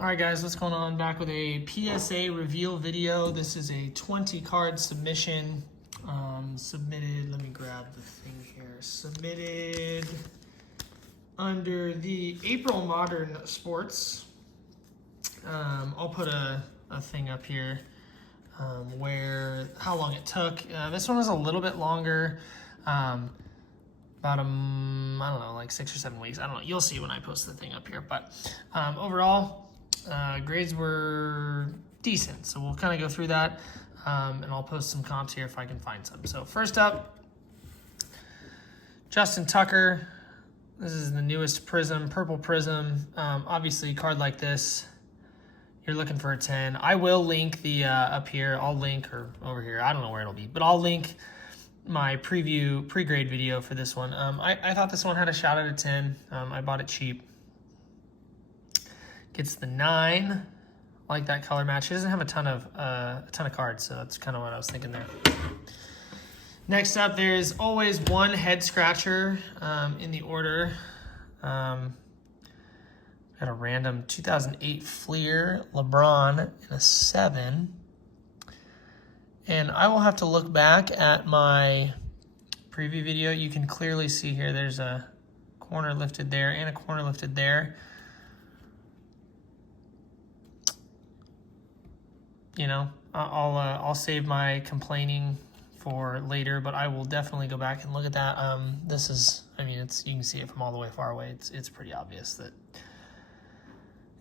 All right, guys, what's going on? Back with a PSA reveal video. This is a 20 card submission. Submitted, let me grab the thing here. Submitted under the April Modern Sports. I'll put a thing up here where how long it took. This one was a little bit longer. About I don't know, like 6 or 7 weeks. I don't know. You'll see when I post the thing up here. But overall, grades were decent. So we'll kind of go through that, and I'll post some comps here if I can find some. So first up, Justin Tucker. This is the newest Prism, Purple Prism. Obviously, a card like this, you're looking for a 10. I will link the up here. I'll link, or over here. I don't know where it'll be, but I'll link my pre-grade video for this one. I thought this one had a shot at a 10. I bought it cheap. Gets the 9. I like that color match. He doesn't have a ton of cards, so that's kind of what I was thinking there. Next up, there's always one head scratcher in the order. Got a random 2008 Fleer LeBron in a 7. And I will have to look back at my preview video. You can clearly see here there's a corner lifted there and a corner lifted there. You know, I'll save my complaining for later, but I will definitely go back and look at that. This is, I mean, you can see it from all the way far away. It's pretty obvious that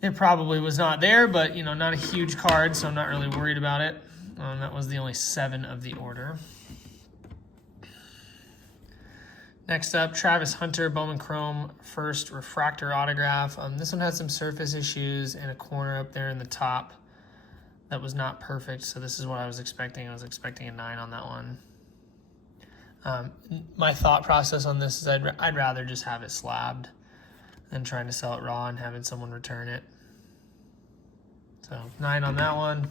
it probably was not there, but you know, not a huge card, so I'm not really worried about it. That was the only 7 of the order. Next up, Travis Hunter, Bowman Chrome, first refractor autograph. This one had some surface issues and a corner up there in the top that was not perfect, so this is what I was expecting. I was expecting a 9 on that one. My thought process on this is I'd rather just have it slabbed than trying to sell it raw and having someone return it. So 9 on that one.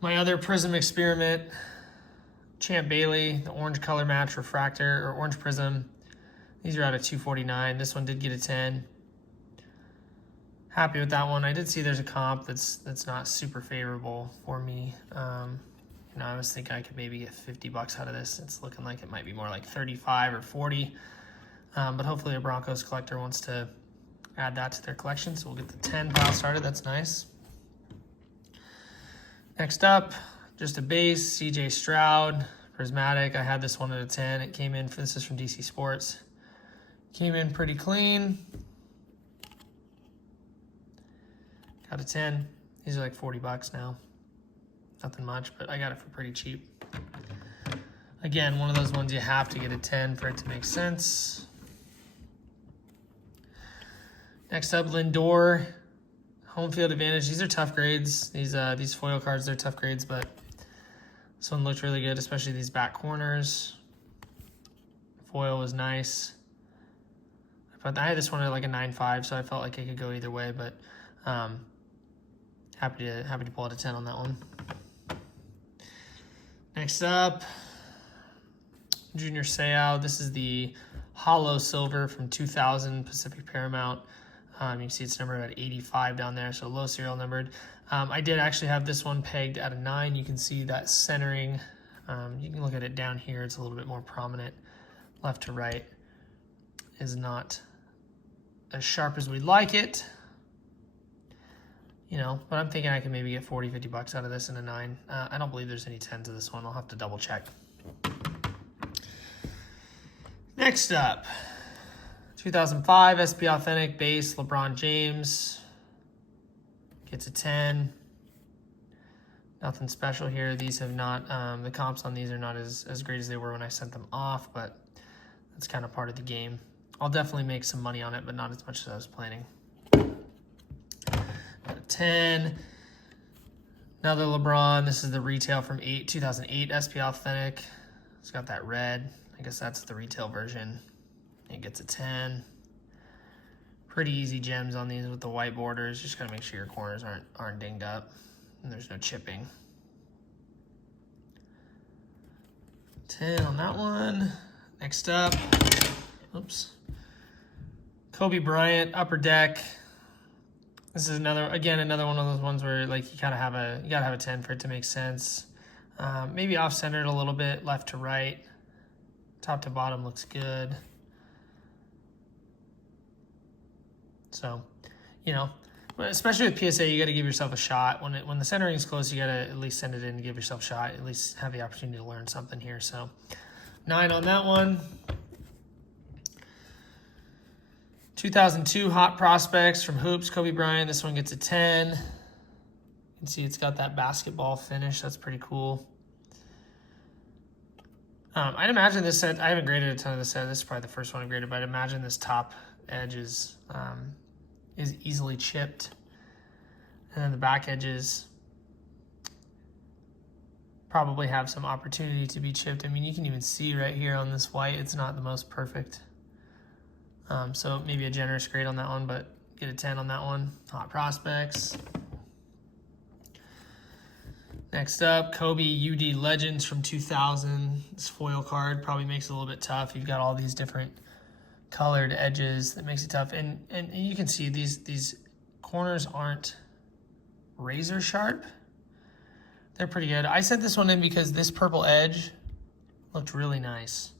My other Prism experiment, Champ Bailey, the orange color match refractor, or orange Prism. These are out of 249. This one did get a 10. Happy with that one. I did see there's a comp that's not super favorable for me. You know, I was thinking I could maybe get 50 bucks out of this. It's looking like it might be more like 35 or 40. But hopefully a Broncos collector wants to add that to their collection. So we'll get the 10 pile started. That's nice. Next up, just a base, CJ Stroud, Prismatic. I had this one at a 10. It came in, this is from DC Sports. Came in pretty clean. Got a 10. These are like 40 bucks now. Nothing much, but I got it for pretty cheap. Again, one of those ones you have to get a 10 for it to make sense. Next up, Lindor. Home field advantage. These are tough grades. These foil cards, they're tough grades, but this one looked really good, especially these back corners. Foil was nice. I had this one at like a 9.5, so I felt like it could go either way, but happy to pull out a 10 on that one. Next up, Junior Seau. This is the Hollow Silver from 2000 Pacific Paramount. You can see it's numbered at 85 down there, so low serial numbered. I did actually have this one pegged at a 9. You can see that centering. You can look at it down here. It's a little bit more prominent. Left to right is not as sharp as we'd like it. You know, but I'm thinking I can maybe get 40, 50 bucks out of this in a 9. I don't believe there's any 10s of this one. I'll have to double check. Next up, 2005 SP Authentic base LeBron James. Gets a 10. Nothing special here. These have not, the comps on these are not as great as they were when I sent them off, but that's kind of part of the game. I'll definitely make some money on it, but not as much as I was planning. Got a 10. Another LeBron. This is the retail from 2008 SP Authentic. It's got that red. I guess that's the retail version. It gets a 10. Pretty easy gems on these with the white borders. Just gotta make sure your corners aren't dinged up and there's no chipping. 10 on that one. Next up, oops. Kobe Bryant, Upper Deck. This is another one of those ones where like you gotta have a 10 for it to make sense. Maybe off-centered a little bit, left to right. Top to bottom looks good. So, especially with PSA, you got to give yourself a shot. When the centering's close, you got to at least send it in to give yourself a shot. At least have the opportunity to learn something here. So, 9 on that one. 2002 Hot Prospects from Hoops, Kobe Bryant. This one gets a 10. You can see it's got that basketball finish. That's pretty cool. I'd imagine this set, I haven't graded a ton of this set. This is probably the first one I've graded, but I'd imagine this top edge is easily chipped. And then the back edges probably have some opportunity to be chipped. I mean, you can even see right here on this white, it's not the most perfect. So maybe a generous grade on that one, but get a 10 on that one. Hot Prospects. Next up, Kobe UD Legends from 2000. This foil card probably makes it a little bit tough. You've got all these different colored edges that makes it tough. And you can see these corners aren't razor sharp. They're pretty good. I sent this one in because this purple edge looked really nice.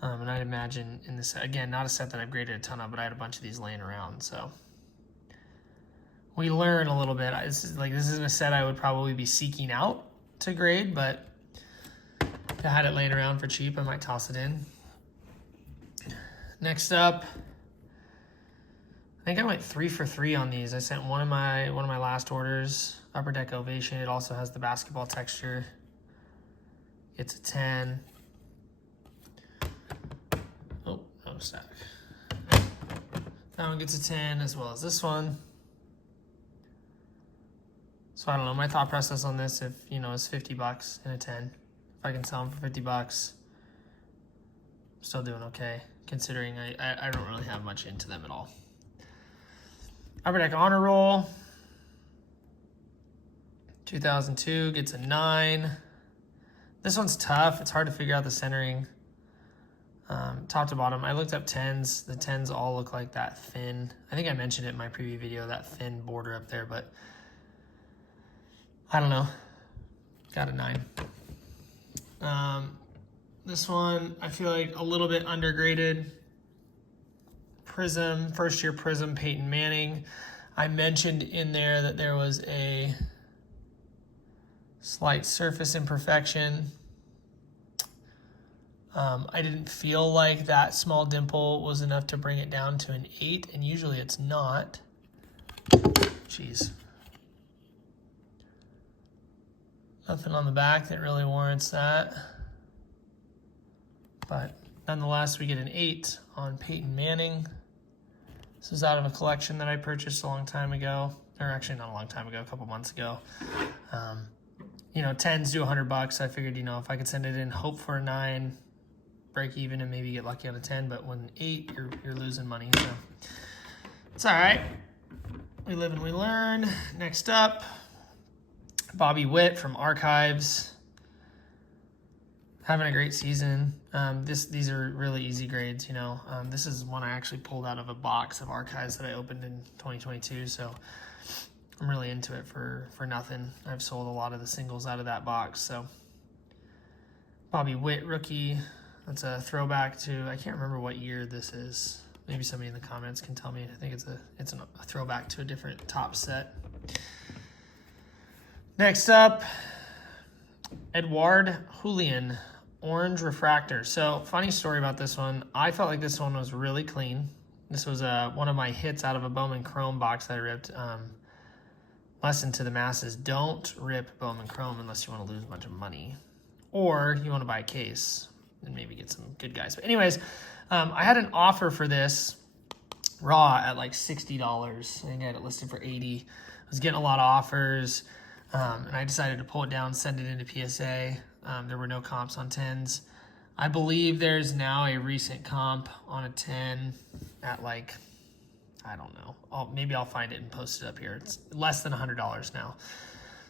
And I'd imagine in this, again, not a set that I've graded a ton of, but I had a bunch of these laying around, so. We learn a little bit. This isn't a set I would probably be seeking out to grade, but if I had it laying around for cheap, I might toss it in. Next up, I think I went 3 for 3 on these. I sent one of my last orders, Upper Deck Ovation. It also has the basketball texture. It's a 10. Oh, no stack. That one gets a 10 as well as this one. So I don't know, my thought process on this, if is $50 and a 10. If I can sell them for $50, I'm still doing okay, considering I don't really have much into them at all. Upper Deck Honor Roll, 2002 gets a 9. This one's tough. It's hard to figure out the centering. Top to bottom, I looked up 10s. The 10s all look like that thin. I think I mentioned it in my preview video, that thin border up there, but I don't know. Got a 9. This one, I feel like a little bit undergraded. Prism, first year Prism, Peyton Manning. I mentioned in there that there was a slight surface imperfection. I didn't feel like that small dimple was enough to bring it down to an 8, and usually it's not. Jeez. Nothing on the back that really warrants that. But nonetheless, we get an 8 on Peyton Manning. This is out of a collection that I purchased a long time ago. Or actually not a long time ago, a couple months ago. 10s do $100. I figured, if I could send it in, hope for a 9, break even, and maybe get lucky on a 10. But when 8, you're losing money. So it's all right. We live and we learn. Next up, Bobby Witt from Archives. Having a great season. These are really easy grades, This is one I actually pulled out of a box of Archives that I opened in 2022, so I'm really into it for nothing. I've sold a lot of the singles out of that box, so. Bobby Witt rookie. That's a throwback to, I can't remember what year this is. Maybe somebody in the comments can tell me. I think it's a throwback to a different top set. Next up, Edouard Julian, Orange Refractor. So, funny story about this one. I felt like this one was really clean. This was one of my hits out of a Bowman Chrome box that I ripped. Lesson to the masses, don't rip Bowman Chrome unless you want to lose a bunch of money. Or you want to buy a case and maybe get some good guys. But anyways, I had an offer for this raw at like $60. I think I had it listed for $80. I was getting a lot of offers. And I decided to pull it down, send it into PSA. There were no comps on 10s. I believe there's now a recent comp on a 10 at like, I don't know. Maybe I'll find it and post it up here. It's less than $100 now.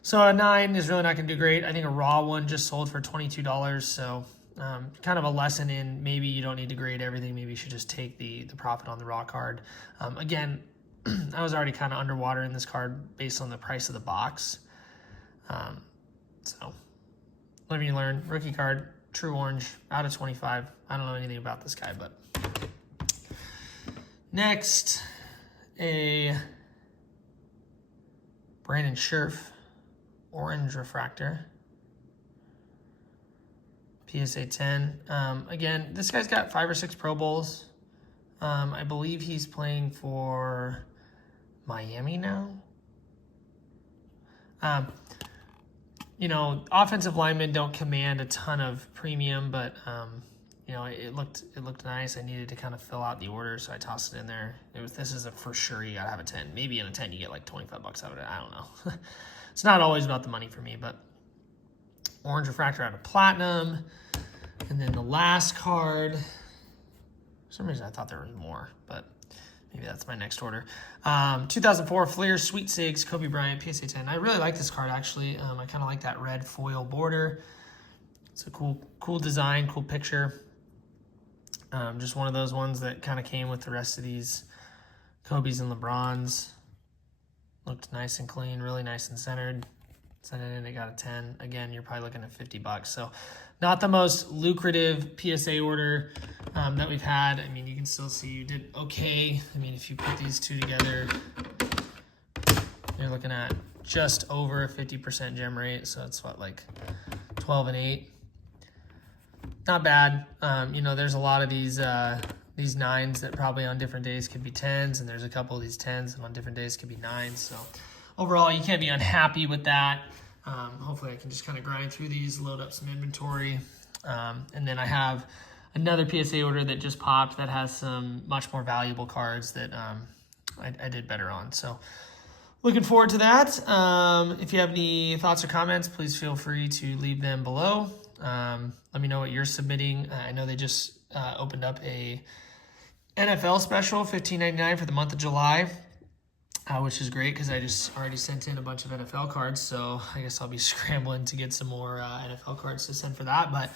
So a 9 is really not going to do great. I think a raw one just sold for $22. So kind of a lesson in maybe you don't need to grade everything. Maybe you should just take the profit on the raw card. Again, I was already kind of underwater in this card based on the price of the box. So, live you learn. Rookie card, true orange, out of 25. I don't know anything about this guy, but. Next, a Brandon Scherf, orange refractor. PSA 10. Again, this guy's got 5 or 6 Pro Bowls. I believe he's playing for Miami now. You know, offensive linemen don't command a ton of premium, but you know, it looked nice. I needed to kind of fill out the order, so I tossed it in there. This is a for sure you gotta have a 10. Maybe in a 10 you get like 25 bucks out of it. I don't know. It's not always about the money for me, but orange refractor out of platinum. And then the last card, for some reason I thought there was more, but maybe that's my next order. 2004 Fleer Sweet Sigs Kobe Bryant PSA 10. I really like this card actually. I kind of like that red foil border. It's a cool design, cool picture. Just one of those ones that kind of came with the rest of these Kobe's and LeBrons. Looked nice and clean, really nice and centered. Sent it in, it got a 10. Again, you're probably looking at 50 bucks. So not the most lucrative PSA order that we've had. I mean, you can still see you did okay. I mean, if you put these two together, you're looking at just over a 50% gem rate. So it's what, like 12 and 8. Not bad. You know, there's a lot of these 9s that probably on different days could be 10s, and there's a couple of these 10s that on different days could be 9s. So overall, you can't be unhappy with that. Hopefully I can just kind of grind through these, load up some inventory. And then I have another PSA order that just popped that has some much more valuable cards that I did better on. So looking forward to that. If you have any thoughts or comments, please feel free to leave them below. Let me know what you're submitting. I know they just opened up a NFL special, $15.99 for the month of July. Which is great because I just already sent in a bunch of NFL cards, so I guess I'll be scrambling to get some more NFL cards to send for that. But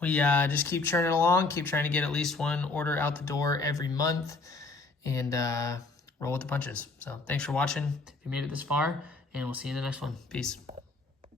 we just keep churning along, keep trying to get at least one order out the door every month, and roll with the punches. So thanks for watching if you made it this far, and we'll see you in the next one. Peace.